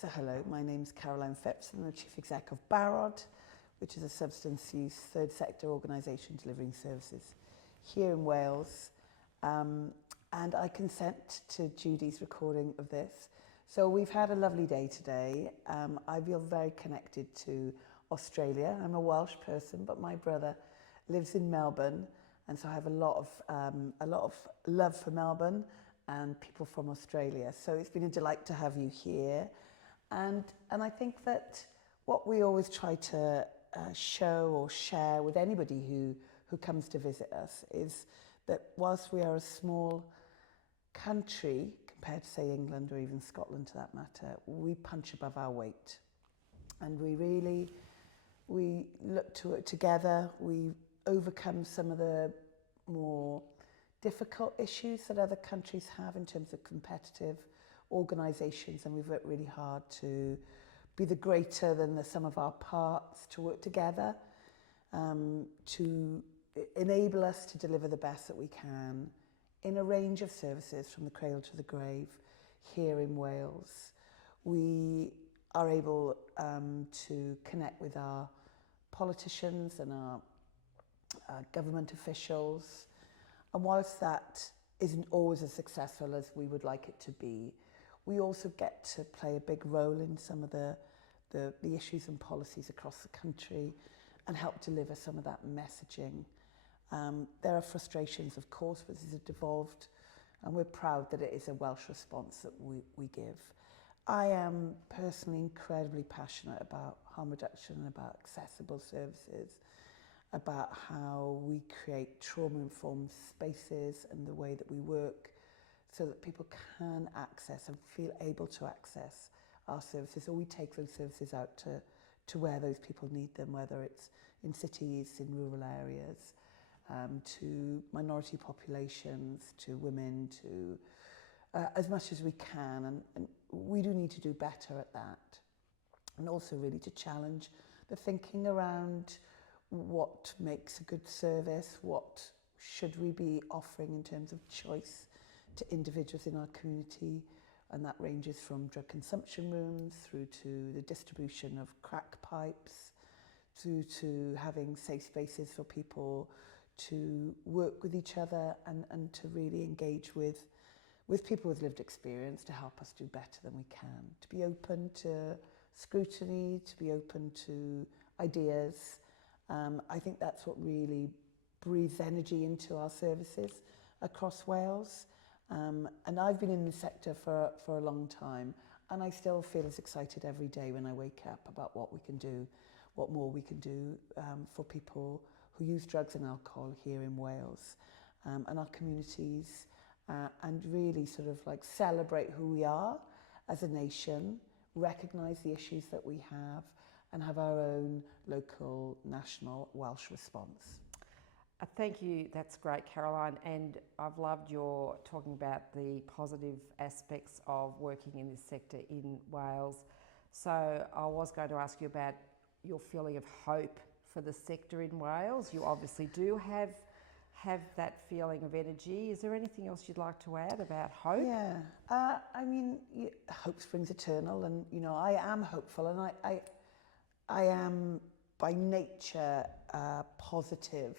So hello, my name's Caroline Phipps. I'm the Chief Exec of Barod, which is a substance use third sector organisation delivering services here in Wales. And I consent to Judy's recording of this. So we've had a lovely day today. I feel very connected to Australia. I'm a Welsh person, but my brother lives in Melbourne, and so I have a lot of love for Melbourne and people from Australia. So it's been a delight to have you here. And I think that what we always try to show or share with anybody who comes to visit us is that whilst we are a small country, compared to say England or even Scotland to that matter, we punch above our weight. And we look to it together, we overcome some of the more difficult issues that other countries have in terms of competitive organisations, and we've worked really hard to be the greater than the sum of our parts, to work together, to enable us to deliver the best that we can in a range of services from the cradle to the grave here in Wales. We are able to connect with our politicians and our government officials, and whilst that isn't always as successful as we would like it to be, we also get to play a big role in some of the issues and policies across the country and help deliver some of that messaging. There are frustrations, of course, but this has evolved, and we're proud that it is a Welsh response that we give. I am personally incredibly passionate about harm reduction and about accessible services, about how we create trauma-informed spaces and the way that we work so that people can access and feel able to access our services, or we take those services out to where those people need them, whether it's in cities, in rural areas, to minority populations, to women, to as much as we can. And we do need to do better at that. And also really to challenge the thinking around what makes a good service, what should we be offering in terms of choice to individuals in our community, and that ranges from drug consumption rooms through to the distribution of crack pipes, through to having safe spaces for people to work with each other and to really engage with people with lived experience to help us do better than we can, to be open to scrutiny, to be open to ideas. I think that's what really breathes energy into our services across Wales. And I've been in the sector for a long time, and I still feel as excited every day when I wake up about what we can do, what more we can do for people who use drugs and alcohol here in Wales and our communities, and really sort of like celebrate who we are as a nation, recognise the issues that we have, and have our own local, national Welsh response. Thank you, that's great, Caroline, and I've loved your talking about the positive aspects of working in this sector in Wales. So I was going to ask you about your feeling of hope for the sector in Wales. You obviously do have that feeling of energy. Is there anything else you'd like to add about hope? Yeah, I mean, hope springs eternal, and you know, I am hopeful, and I am by nature positive.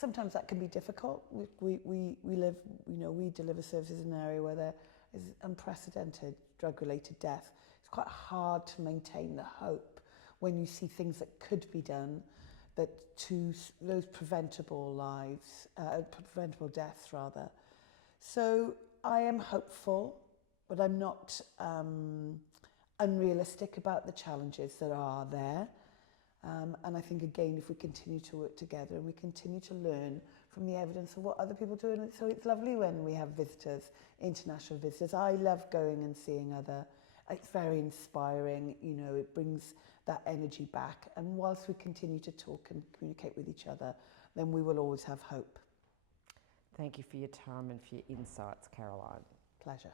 Sometimes that can be difficult. We live, you know, we deliver services in an area where there is unprecedented drug-related death. It's quite hard to maintain the hope when you see things that could be done, that to those preventable lives, preventable deaths rather. So I am hopeful, but I'm not unrealistic about the challenges that are there. And I think, again, if we continue to work together and we continue to learn from the evidence of what other people do, and so it's lovely when we have visitors, international visitors. I love going and seeing it's very inspiring, you know, it brings that energy back. And whilst we continue to talk and communicate with each other, then we will always have hope. Thank you for your time and for your insights, Caroline. Pleasure.